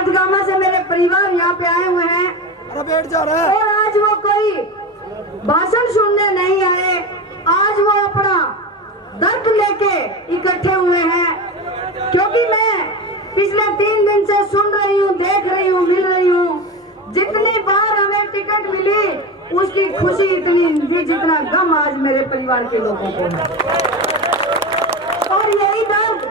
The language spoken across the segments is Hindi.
मठगामा से मेरे परिवार यहाँ पे आए हुए हैं। अरे बैठ जा रहा है। और आज वो कोई भाषण सुनने नहीं आए, आज वो अपना दर्द लेके इकट्ठे हुए हैं। क्योंकि मैं पिछले 3 दिन से सुन रही हूँ, देख रही हूँ, मिल रही हूँ। जितनी बार हमें टिकट मिली उसकी खुशी इतनी थी जितना गम आज मेरे परिवार के लोगों को है। और यही दर्द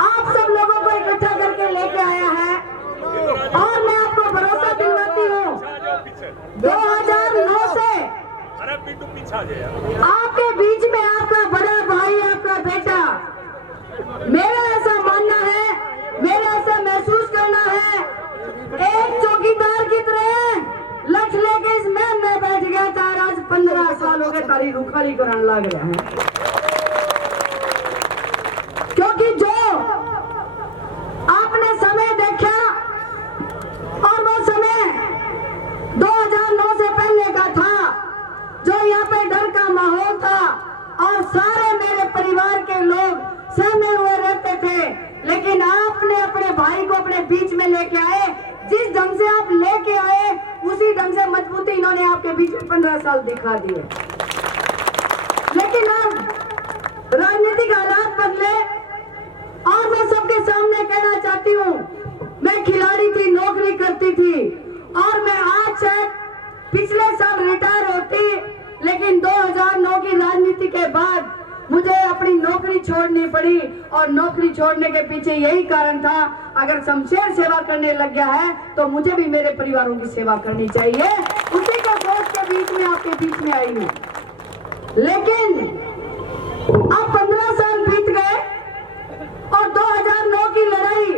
आप सब लोगों को इकट्ठा करके लेके आया है। और मैं आपको भरोसा दिलवाती हूँ 2009 से आपके बीच में आपका बड़ा भाई, आपका बेटा, मेरा ऐसा मानना है, मेरा ऐसा महसूस करना है, एक चौकीदार की तरह लठ लेके इस महल में बैठ गया था। आज 15 साल हो गए तारी रुखाली कराने लग रहे हैं। क्योंकि जो आपने समय देखा और वो समय 2009 से पहले का था, जो यहाँ पे डर का माहौल था और सारे मेरे परिवार के लोग सहमे हुए रहते थे। लेकिन आपने अपने भाई को अपने बीच में लेके आए। जिस ढंग से आप लेके आए उसी ढंग से मजबूती इन्होंने आपके बीच में 15 साल दिखा दिए। लेकिन अब राजनीतिक हालात बदले और मैं सबके सामने कहना चाहती हूँ, मैं खिलाड़ी थी, नौकरी करती थी और मैं आज शायद पिछले साल रिटायर होती, लेकिन 2009 की राजनीति के बाद मुझे अपनी नौकरी छोड़नी पड़ी। और नौकरी छोड़ने के पीछे यही कारण था, अगर शमशेर सेवा करने लग गया है तो मुझे भी मेरे परिवारों की सेवा करनी चाहिए। उसी को सोच के बीच में आपके बीच में आई हूँ। लेकिन अब 15 साल बीत गए और 2009 की लड़ाई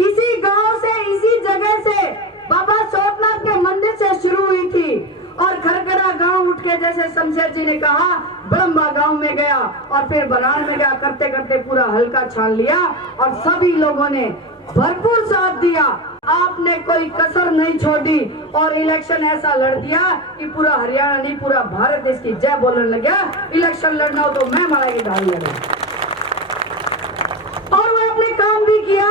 इसी गांव से, इसी जगह से, बाबा सोमनाथ के मंदिर से शुरू हुई थी। और खरखरा गांव उठ के, जैसे शमशेर जी ने कहा, बड़म्बा गांव में गया और फिर बरान में गया। करते करते पूरा हल्का छान लिया और सभी लोगों ने भरपूर साथ दिया। आपने कोई कसर नहीं छोड़ी और इलेक्शन ऐसा लड़ दिया कि पूरा हरियाणा नहीं, पूरा भारत इसकी जय बोलने लग गया। इलेक्शन लड़ना हो तो मैं मारा की धाड़ी लगा। और वो अपने काम भी किया,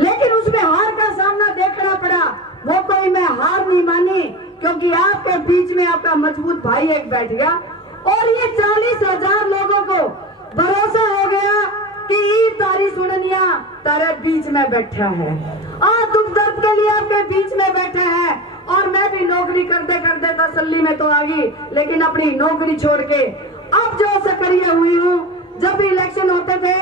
लेकिन उसमें हार का सामना देखना पड़ा। वो कोई मैं हार नहीं मानी, क्योंकि आपके बीच में आपका मजबूत भाई एक बैठ गया और ये 40,000 लोगों को भरोसा हो गया कि ईद तारी सुननिया तारे बीच में बैठा है, आज दुख दर्द के लिए आपके बीच में बैठे हैं। और मैं भी नौकरी करते करते तसल्ली में तो आ गई, लेकिन अपनी नौकरी छोड़ के अब जो सक्रिय हुई हूँ। जब भी इलेक्शन होते थे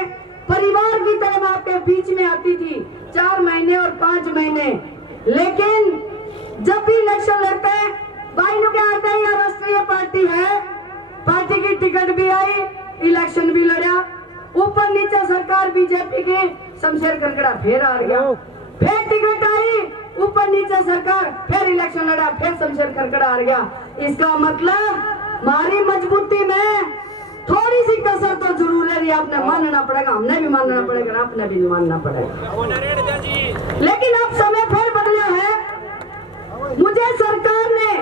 परिवार की तरह आपके बीच में आती थी, 4 महीने और 5 महीने। लेकिन जब भी इलेक्शन लड़ते हैं, भाई नु क्या आता है, यह राष्ट्रीय पार्टी है, पार्टी की टिकट भी आई, इलेक्शन भी लड़ा, ऊपर नीचे सरकार बीजेपी की, शमशेर खरकड़ा फिर आ गया, फिर टिकट आई, ऊपर नीचे सरकार, फिर इलेक्शन लड़ा, फिर शमशेर खरकड़ा आ गया। इसका मतलब हमारी मजबूती में थोड़ी सी कसर तो जरूर है, आपने मानना पड़ेगा, हमने भी मानना पड़ेगा, आपने भी मानना पड़ेगा। लेकिन अब समय फिर बदला है। मुझे सरकार ने,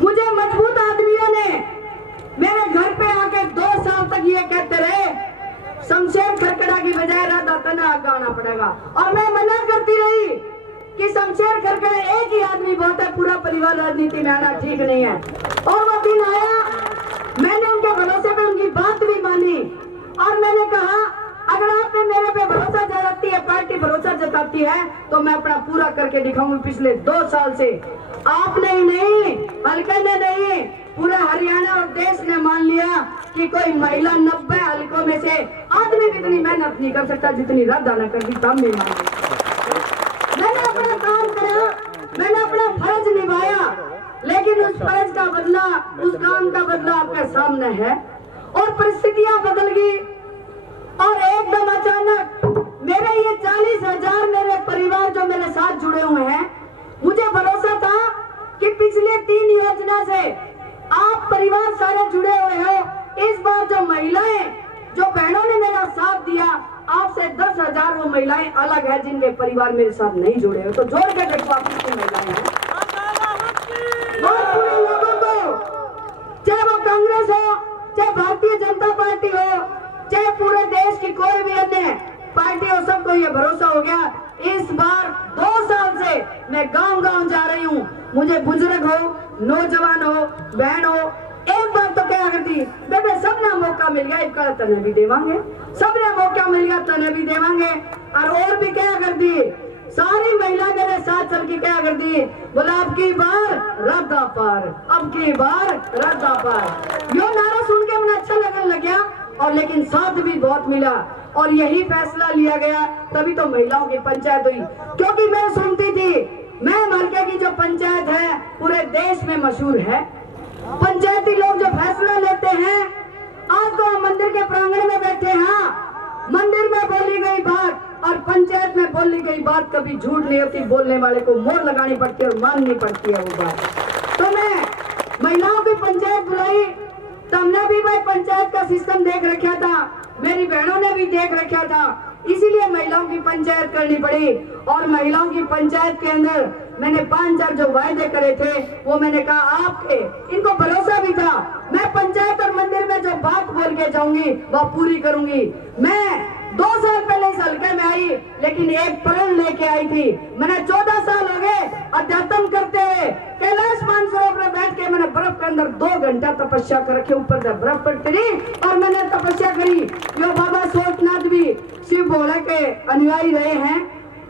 मुझे मजबूत आदमियों ने मेरे घर पे आके 2 साल तक ये कहते रहे, शमशेर खरकड़ा की बजाय राधा तना गाना पड़ेगा। और मैं मना करती रही कि शमशेर खरकड़ा एक ही आदमी बहुत है, पूरा परिवार राजनीति में आना ठीक नहीं है। और वो दिन आया, मैंने उनके भरोसे पे उनकी बात भी मानी और मैंने कहा, अगर आपने मेरे पे भरोसा जताती है, पार्टी भरोसा जताती है, तो मैं अपना पूरा करके दिखाऊंगी। पिछले 2 साल से आपने ही नहीं, हल्के ने नहीं, पूरा हरियाणा और देश ने मान लिया कि कोई महिला 90 हल्कों में से आदमी भी इतनी मेहनत नहीं कर सकता जितनी राधा ने कर दी। तब भी मैंने अपना काम करा, मैंने अपना फर्ज निभाया, लेकिन उस फर्ज का बदला, उस काम का बदला आपके सामने है। और परिस्थितियां बदल गई और एकदम अचानक मेरे ये 40,000 मेरे परिवार जो मेरे साथ जुड़े हुए हैं, मुझे भरोसा था कि पिछले 3 योजना से आप परिवार सारे जुड़े हुए हो। इस बार जो महिलाएं, जो बहनों ने मेरा साथ दिया, आपसे 10,000 वो महिलाएं अलग है जिनके परिवार मेरे साथ नहीं जुड़े हो। तो जोड़ के देखो आप कितनी महिलाएं हैं। बहुत पूरे लोगों को, चाहे वो कांग्रेस हो, चाहे भारतीय जनता पार्टी हो, चाहे पूरे देश की कोई भी अन्य पार्टी और सबको ये भरोसा हो गया। इस बार 2 साल से मैं गांव-गांव जा रही हूँ। मुझे बुजुर्ग हो, नौजवान हो, बहन हो, एक बात तो क्या करती बेटे, सबने मौका मिल गया, एक तने भी देवांगे, सबने मौका मिल गया तने भी देवांगे। और भी क्या कर दी, सारी महिला मेरे साथ चल के क्या कर दी, बोला अब की बार रद्दा पार, अब की बार रद्दा पार। यो नारा सुन के मुझे अच्छा लगने लग गया, और लेकिन साथ भी बहुत मिला, और यही फैसला लिया गया। तभी तो महिलाओं की पंचायत हुई, क्योंकि मैं सुनती थी मैं मरके की जो पंचायत है पूरे देश में मशहूर है। पंचायती लोग जो फैसला लेते हैं, आज तो हम मंदिर के प्रांगण में बैठे हैं, मंदिर में बोली गई बात और पंचायत में बोली गई बात कभी झूठ नहीं होती, बोलने वाले को मोहर लगानी पड़ती है और माननी पड़ती है वो बात। तो मैं महिलाओं की पंचायत बुलाई, तो हमने भी भाई पंचायत का सिस्टम देख रखा था, मेरी बहनों ने भी देख रखा था, इसीलिए महिलाओं की पंचायत करनी पड़ी। और महिलाओं की पंचायत के अंदर मैंने 5-4 जो वायदे करे थे वो मैंने कहा आपके, इनको भरोसा भी था मैं पंचायत और मंदिर में जो बात बोल के जाऊंगी वह पूरी करूंगी। मैं 2 साल पहले इस हल्के में आई, लेकिन एक प्रण लेके आई थी। मैंने 14 साल हो गए अध्यात्म करते हुए, कैलाश मानसरोवर में बैठ के मैंने बर्फ के अंदर 2 घंटा तपस्या कर रखी, ऊपर से बर्फ पड़ती रही और मैंने तपस्या करी। यो बाबा सोमनाथ भी शिव भोले के अनुयायी रहे हैं,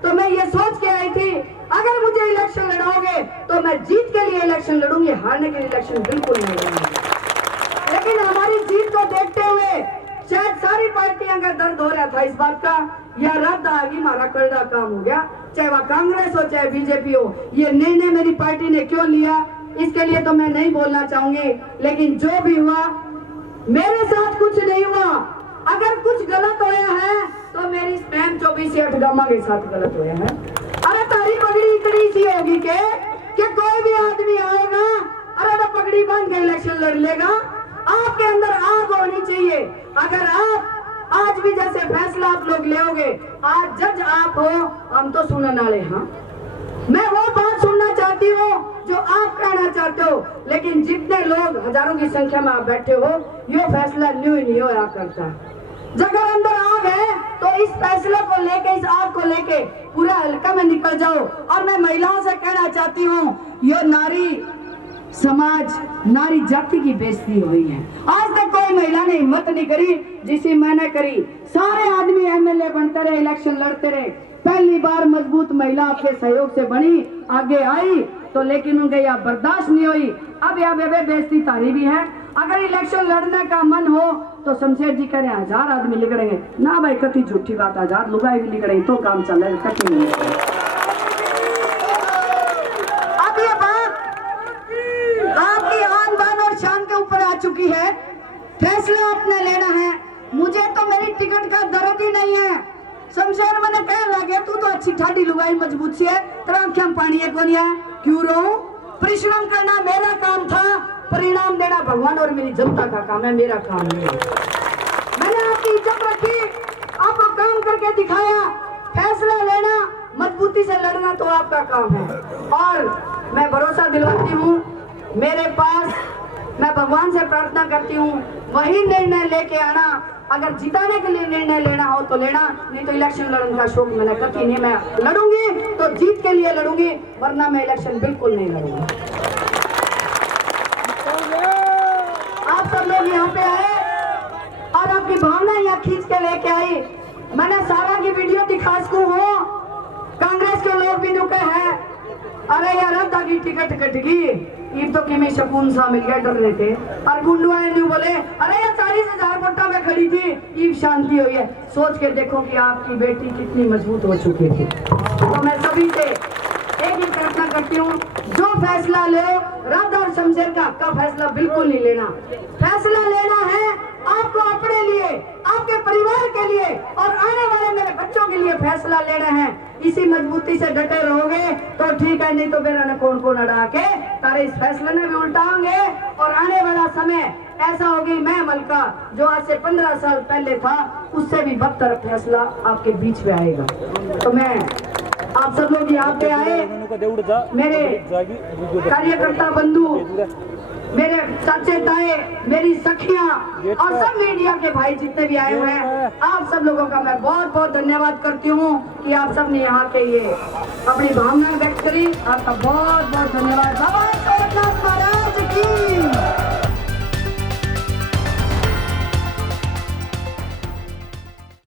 तो मैं ये सोच के आई थी अगर मुझे इलेक्शन लड़ाओगे तो मैं जीत के लिए इलेक्शन लड़ूंगी, हारने के लिए इलेक्शन बिल्कुल नहीं लड़ूंगी। लेकिन हमारी जीत को देखते हुए शायद सारी पार्टियां का दर्द हो रहा था इस बात का, या रद्द आ गई, हमारा करड़ा काम हो गया, चाहे वह कांग्रेस हो चाहे बीजेपी हो। ये निर्णय मेरी पार्टी ने क्यों लिया इसके लिए तो मैं नहीं बोलना चाहूंगी, लेकिन जो भी हुआ मेरे साथ कुछ नहीं हुआ। अगर कुछ गलत होया है तो मेरी स्पैम 24 गामा के साथ गलत होया है। अरे तारी पगड़ी इतनी सी होगी कि कोई भी आदमी आएगा, अरे तो पगड़ी बांध के इलेक्शन लड़ लेगा। आपके अंदर आग होनी चाहिए। अगर आप आज भी जैसे फैसला आप लोग लेोगे, आज जज आप हो, हम तो सुनने वाले। हाँ, मैं वो बात सुनना चाहती हूँ जो आप कहना चाहते हो, लेकिन जितने लोग हजारों की संख्या में आप बैठे हो, ये फैसला न्यू ही नहीं होया करता। जगह अंदर आग है तो इस फैसले को लेके, इस आग को लेके पूरा हल्का में निकल जाओ। और मैं महिलाओं से कहना चाहती हूँ, ये नारी समाज, नारी जाति की बेइज्जती हुई है। आज तक कोई महिला ने हिम्मत नहीं करी जिसे मैंने करी। सारे आदमी एमएलए बनते रहे, इलेक्शन लड़ते रहे। पहली बार मजबूत महिला अपने सहयोग से बनी, आगे आई तो, लेकिन उनके यहाँ बर्दाश्त नहीं हुई। अब यहाँ बेइज्जती तारी भी है। अगर इलेक्शन लड़ने का मन हो तो शमशेर जी कह रहे हैं 1000 आदमी निकलेंगे ना भाई, कति झूठी बात, 1000 लुगाई भी निकलेंगे तो काम चल रहा है, कति नहीं। अब ये बात आपकी आन बान और शान के ऊपर आ चुकी है। फैसला आपने लेना है। मुझे तो मेरी टिकट का दर्द ही नहीं है। शमशेर मैंने कह लगे तू तो अच्छी ठाडी लुगाई मजबूत सी है, तेरा आंखें में पानी है कौन है, क्यों रो? परिश्रम करना मेरा काम था, परिणाम देना भगवान और मेरी जनता का काम है, मेरा काम नहीं है। मैंने आपकी इज्जत रखी, आपको काम करके दिखाया। फैसला लेना, मजबूती से लड़ना तो आपका काम है। और मैं भरोसा दिलवाती हूँ, मेरे पास, मैं भगवान से प्रार्थना करती हूँ वही निर्णय लेके आना। अगर जिताने के लिए निर्णय लेना हो तो लेना, नहीं तो इलेक्शन लड़ने का शौक मैंने कभी नहीं। मैं लड़ूंगी तो जीत के लिए लड़ूंगी, वरना मैं इलेक्शन बिल्कुल नहीं लड़ूंगी। आप सब लोग यहाँ पे आए और आपकी भावना यहाँ खींच के लेके आई। मैंने सारा की वीडियो दिखा सकूं हो, कांग्रेस के लोग भी दुखे हैं, अरे यार रद्दा की टिकट कट गई, ये तो कि मैं शकून सा मिल गया, डर रहे थे। और गुंडुआ न्यू बोले अरे यार 40,000 वोटा में खड़ी थी, ये शांति हुई है। सोच के देखो कि आपकी बेटी कितनी मजबूत हो चुकी थी। तो मैं सभी से एक ही प्रार्थना करती हूँ, जो फैसला ले, रद्द और शमशेर का आपका फैसला बिल्कुल नहीं लेना। फैसला लेना है आपको अपने लिए, आपके परिवार के लिए और आने वाले मेरे बच्चों के लिए फैसला लेना है। इसी मजबूती से डटे रहोगे तो ठीक है, नहीं तो मेरा न कौन कौन अड़ा के तारे इस फैसले में भी उल्टाओगे। और आने वाला समय ऐसा होगी, मैं मलका जो आज से 15 साल पहले था, उससे भी बदतर फैसला आपके बीच में आएगा। तो मैं आप सब लोग यहाँ पे आए, मेरे कार्यकर्ता बंधु, मेरे चाचे ताए, मेरी सखियां और सब मीडिया के भाई जितने भी आए हुए हैं, आप सब लोगों का मैं बहुत बहुत धन्यवाद करती हूँ कि आप सब ने यहाँ के ये अपनी भावना व्यक्त करी। आपका बहुत बहुत धन्यवाद।